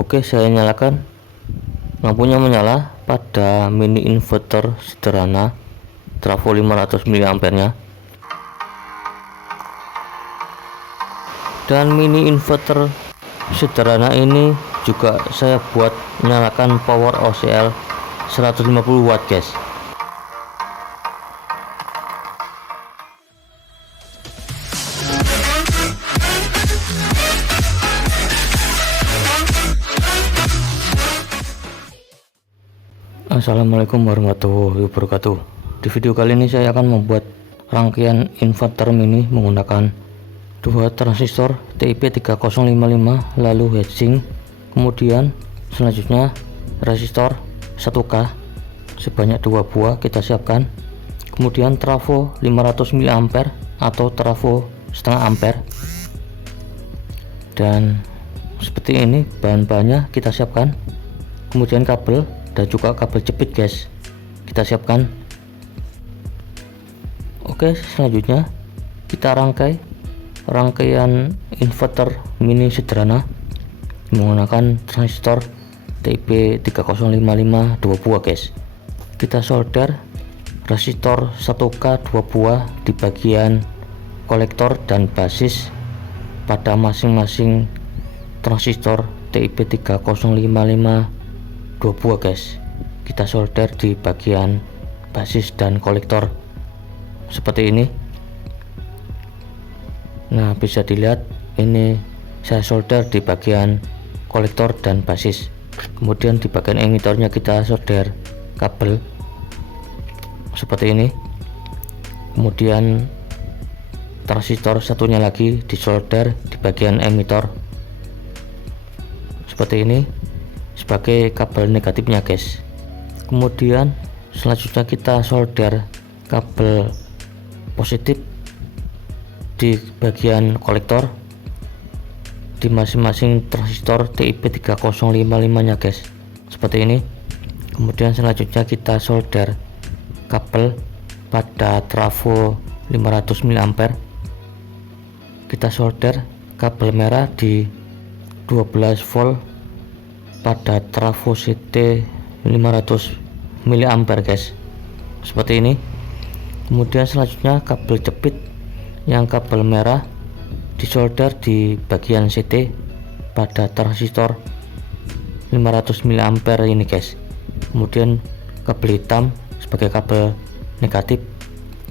Oke, saya nyalakan. Lampunya menyala pada mini inverter sederhana trafo 500 mA nya. Dan mini inverter sederhana ini juga saya buat nyalakan power OCL 150 watt guys. Assalamualaikum warahmatullahi wabarakatuh. Di video kali ini saya akan membuat rangkaian inverter mini menggunakan dua transistor TIP 3055, lalu heatsink, kemudian selanjutnya resistor 1K sebanyak 2 buah kita siapkan, kemudian trafo 500 mA atau trafo setengah ampere, dan seperti ini bahan-bahannya kita siapkan, kemudian kabel dan juga kabel jepit guys kita siapkan. Oke, selanjutnya kita rangkaian inverter mini sederhana menggunakan transistor TIP 3055 2 buah guys. Kita solder resistor 1K 2 buah di bagian kolektor dan basis pada masing-masing transistor TIP 3055 2 buah guys. Kita solder di bagian basis dan kolektor seperti ini. Nah, bisa dilihat ini saya solder di bagian kolektor dan basis, kemudian di bagian emitornya kita solder kabel seperti ini, kemudian transistor satunya lagi disolder di bagian emitor seperti ini sebagai kabel negatifnya guys. Kemudian selanjutnya kita solder kabel positif di bagian kolektor di masing-masing transistor TIP 3055 nya guys seperti ini. Kemudian selanjutnya kita solder kabel pada trafo 500 mA, kita solder kabel merah di 12 volt pada trafo CT 500 mA guys seperti ini. Kemudian selanjutnya kabel jepit yang kabel merah disolder di bagian CT pada transistor 500 mA ini guys. Kemudian kabel hitam sebagai kabel negatif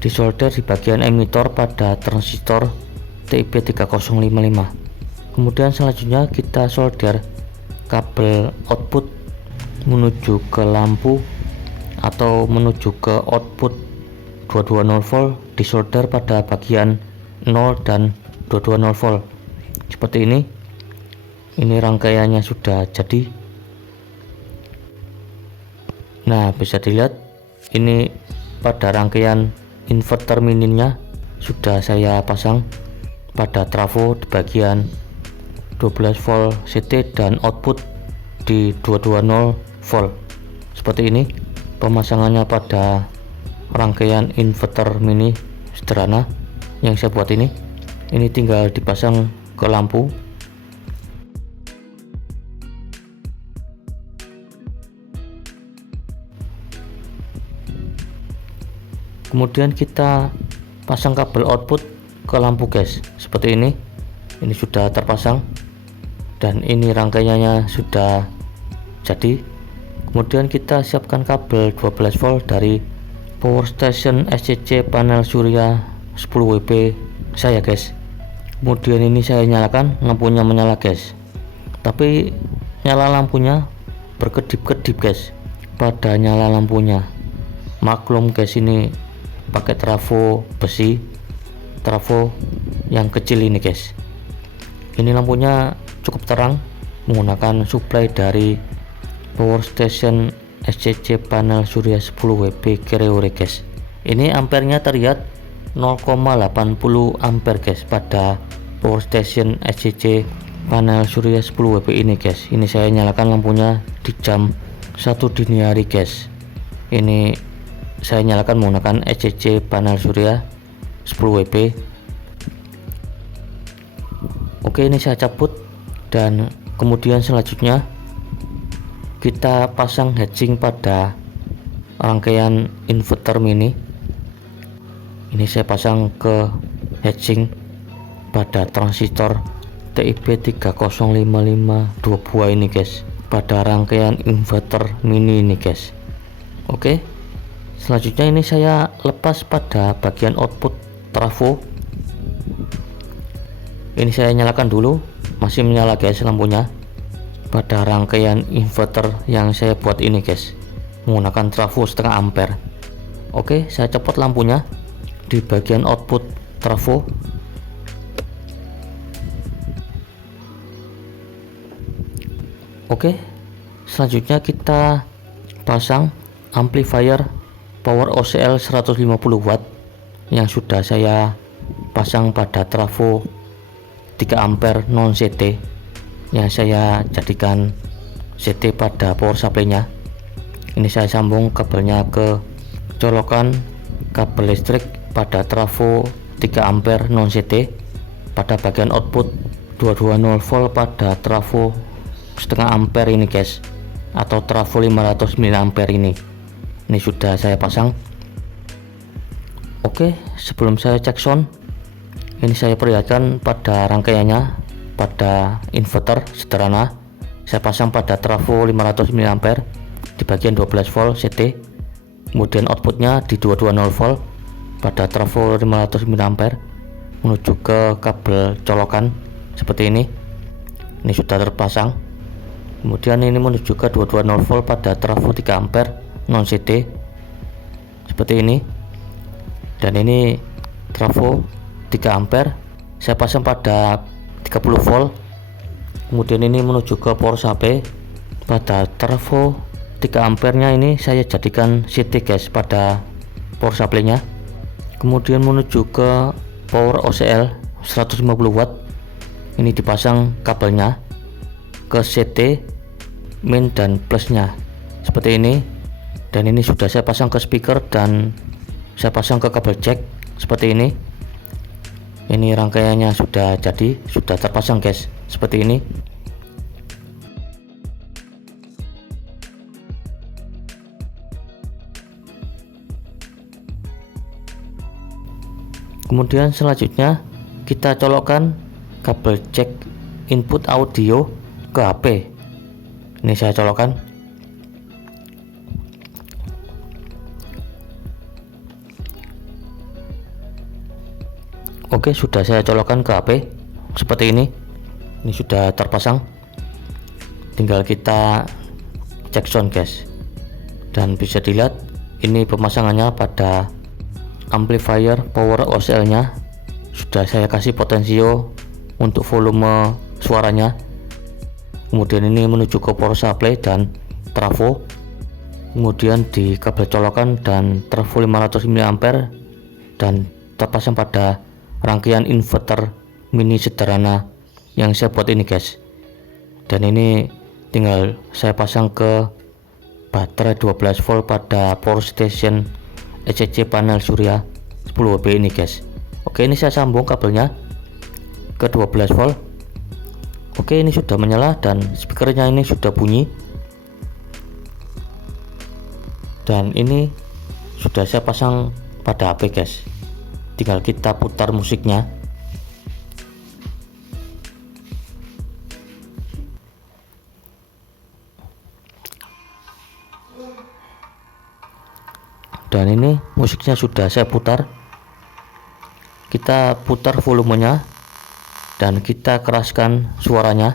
disolder di bagian emitor pada transistor TIP 3055. Kemudian selanjutnya kita solder kabel output menuju ke lampu atau menuju ke output 220 volt disolder pada bagian 0 dan 220 volt seperti ini. Ini rangkaiannya sudah jadi. Nah, bisa dilihat ini pada rangkaian inverter mininya sudah saya pasang pada trafo di bagian 12 volt CT dan output di 220 volt seperti ini. Pemasangannya pada rangkaian inverter mini sederhana yang saya buat ini tinggal dipasang ke lampu. Kemudian kita pasang kabel output ke lampu guys seperti ini. Ini sudah terpasang dan ini rangkaiannya sudah jadi. Kemudian kita siapkan kabel 12 volt dari power station SCC panel surya 10 WP saya guys. Kemudian ini saya nyalakan, lampunya menyala guys, tapi nyala lampunya berkedip-kedip guys pada nyala lampunya. Maklum guys, ini pakai trafo besi, trafo yang kecil ini guys. Ini lampunya cukup terang menggunakan supply dari power station SCC panel surya 10 WP Kereore guys. Ini ampernya terlihat 0,80 ampere guys pada power station SCC panel surya 10 WP ini guys. Ini saya nyalakan lampunya di jam 1 dini hari guys. Ini saya nyalakan menggunakan SCC panel surya 10 WP. Oke, ini saya cabut dan kemudian selanjutnya kita pasang heatsink pada rangkaian inverter mini. Ini saya pasang ke heatsink pada transistor TIP 3055 2 buah ini guys, pada rangkaian inverter mini ini guys. Oke, selanjutnya ini saya lepas pada bagian output trafo. Ini saya nyalakan dulu, masih menyala guys lampunya, pada rangkaian inverter yang saya buat ini guys, menggunakan trafo setengah ampere. Oke, saya copot lampunya di bagian output trafo. Oke, selanjutnya kita pasang amplifier power OCL 150 watt yang sudah saya pasang pada trafo 3 ampere non CT yang saya jadikan CT pada power supply-nya. Ini saya sambung kabelnya ke colokan kabel listrik pada trafo 3 ampere non CT pada bagian output 220 volt pada trafo setengah ampere ini guys, atau trafo 500 mA ini. Ini sudah saya pasang. Oke, sebelum saya cek sound, ini saya perlihatkan pada rangkaiannya pada inverter sederhana. Saya pasang pada trafo 500 mA di bagian 12 volt CT, kemudian outputnya di 220 volt pada trafo 500 mA menuju ke kabel colokan seperti ini. Ini sudah terpasang. Kemudian ini menuju ke 220 volt pada trafo 3 ampere non CT seperti ini. Dan ini trafo 3 ampere saya pasang pada 30 volt. Kemudian ini menuju ke power supply pada trafo 3 ampernya, ini saya jadikan CT guys pada power supply nya. Kemudian menuju ke power OCL 150 watt, ini dipasang kabelnya ke CT min dan plusnya seperti ini. Dan ini sudah saya pasang ke speaker dan saya pasang ke kabel jack seperti ini. Ini rangkaiannya sudah jadi, sudah terpasang guys seperti ini. Kemudian selanjutnya kita colokkan kabel jack input audio ke HP. Ini saya colokkan. Oke, sudah saya colokkan ke HP seperti ini. Ini sudah terpasang. Tinggal kita cek sound guys. Dan bisa dilihat ini pemasangannya pada amplifier power OCL nya. Sudah saya kasih potensio untuk volume suaranya. Kemudian ini menuju ke power supply dan trafo. Kemudian di kabel colokan dan trafo 500 mA dan terpasang pada rangkaian inverter mini sederhana yang saya buat ini guys. Dan ini tinggal saya pasang ke baterai 12 volt pada power station ECC panel surya 10 W ini guys. Oke, ini saya sambung kabelnya ke 12 volt. Oke, ini sudah menyala dan speakernya ini sudah bunyi. Dan ini sudah saya pasang pada HP guys. Tinggal kita putar musiknya. Dan ini musiknya sudah saya putar. Kita putar volumenya dan kita keraskan suaranya.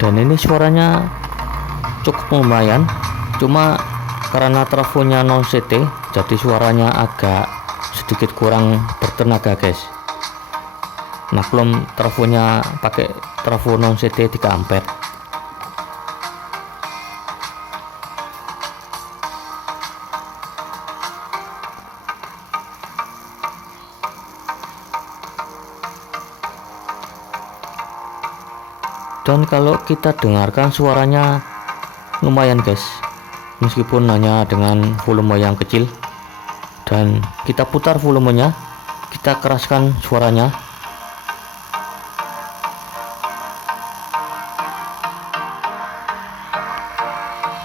Dan ini suaranya cukup lumayan, cuma karena trafonya non CT jadi suaranya agak sedikit kurang bertenaga guys. Maklum trafonya pakai trafo non CT 3 ampere. Dan kalau kita dengarkan suaranya lumayan guys, meskipun hanya dengan volume yang kecil. Dan kita putar volumenya, kita keraskan suaranya.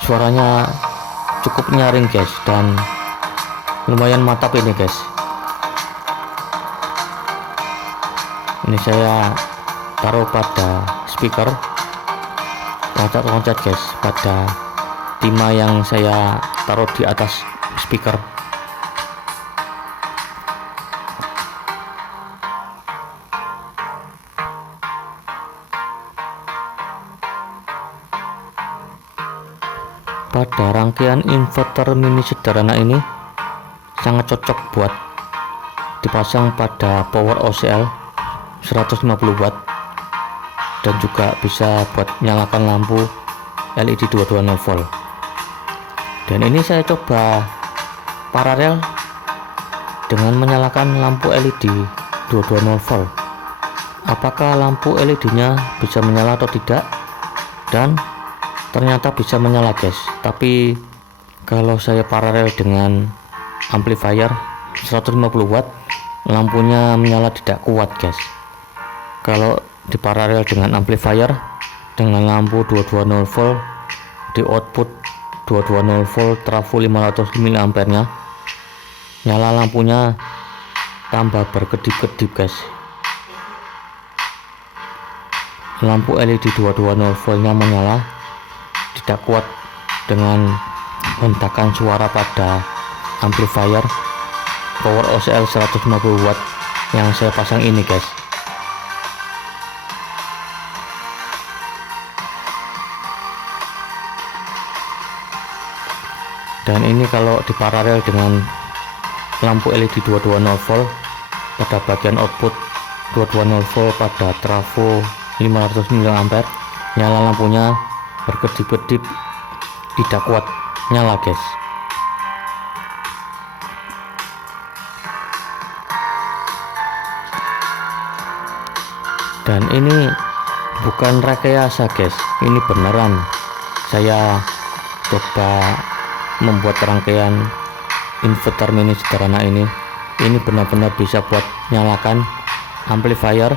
Suaranya cukup nyaring guys, dan lumayan mantap ini guys. Ini saya taruh pada speaker, loncat-loncat guys, pada timah yang saya taruh di atas speaker. Pada rangkaian inverter mini sederhana ini sangat cocok buat dipasang pada power OCL 150 watt, dan juga bisa buat nyalakan lampu LED 220 volt. Dan ini saya coba paralel dengan menyalakan lampu LED 220 volt. Apakah lampu LED nya bisa menyala atau tidak? Dan ternyata bisa menyala guys. Tapi kalau saya paralel dengan amplifier 150 watt, lampunya menyala tidak kuat guys. Kalau diparalel dengan amplifier dengan lampu 220 volt di output 220 volt trafo 500 mA nya, nyala lampunya tambah berkedip-kedip guys. Lampu LED 220 volt nya menyala tidak kuat dengan hentakan suara pada amplifier power OCL 150 watt yang saya pasang ini guys. Dan ini kalau diparalel dengan lampu LED 220 volt pada bagian output 220 volt pada trafo 500 mA, nyala lampunya berkedip-kedip, tidak kuat nyala guys. Dan ini bukan rekayasa guys, ini beneran saya coba membuat rangkaian inverter mini sederhana ini benar-benar bisa buat nyalakan amplifier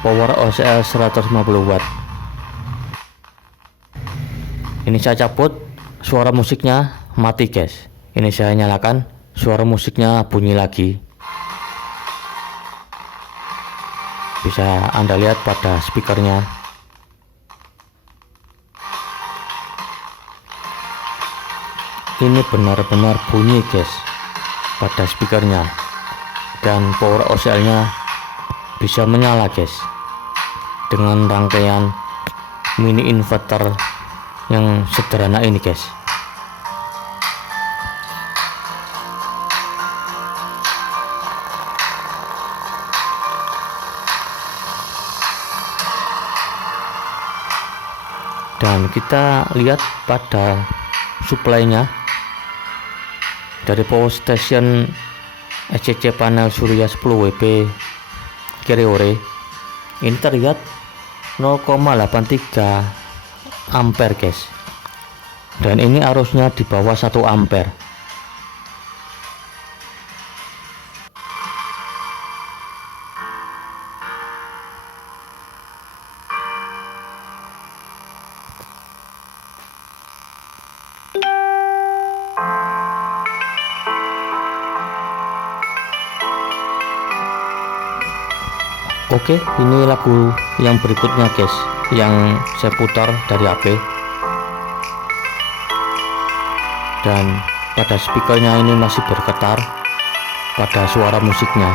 power OCL 150 watt. Ini saya cabut, suara musiknya mati guys. Ini saya nyalakan, suara musiknya bunyi lagi. Bisa Anda lihat pada speakernya. Ini benar-benar bunyi guys pada speakernya, dan power OCL nya bisa menyala guys dengan rangkaian mini inverter yang sederhana ini guys. Dan kita lihat pada supply-nya dari power station SCC panel surya 10 WP Kereore, ini terlihat 0,83 ampere guys, dan ini arusnya di bawah 1 ampere. Oke, ini lagu yang berikutnya guys, yang saya putar dari HP. Dan pada speakernya ini masih bergetar pada suara musiknya.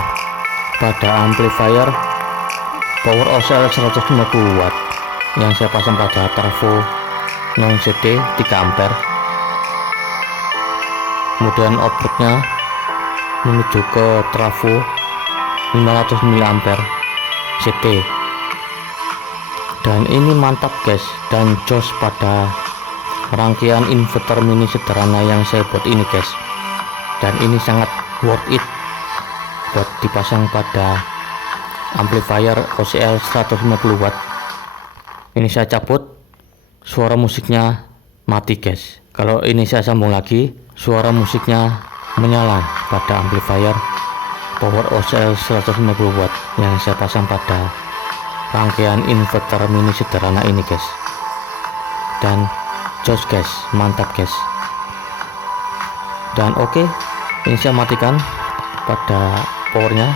Pada amplifier power OCL 150 watt yang saya pasang pada trafo non CD 3 ampere. Kemudian outputnya menuju ke trafo 500 mA CT. Dan ini mantap guys, dan jos pada rangkaian inverter mini sederhana yang saya buat ini guys. Dan ini sangat worth it buat dipasang pada amplifier OCL 150 watt Ini saya cabut, suara musiknya mati guys. Kalau ini saya sambung lagi, suara musiknya menyala pada amplifier Power OCL 150 watt yang saya pasang pada rangkaian inverter mini sederhana ini guys. Dan jos guys, mantap guys. Dan oke, ini saya matikan pada powernya.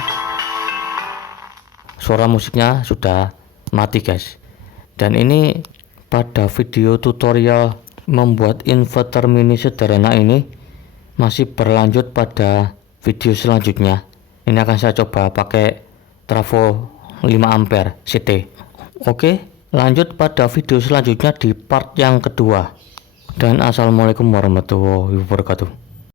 Suara musiknya sudah mati guys. Dan ini pada video tutorial membuat inverter mini sederhana ini masih berlanjut pada video selanjutnya. Ini akan saya coba pakai trafo 5 ampere CT. Oke, lanjut pada video selanjutnya di part yang kedua. Dan assalamualaikum warahmatullahi wabarakatuh.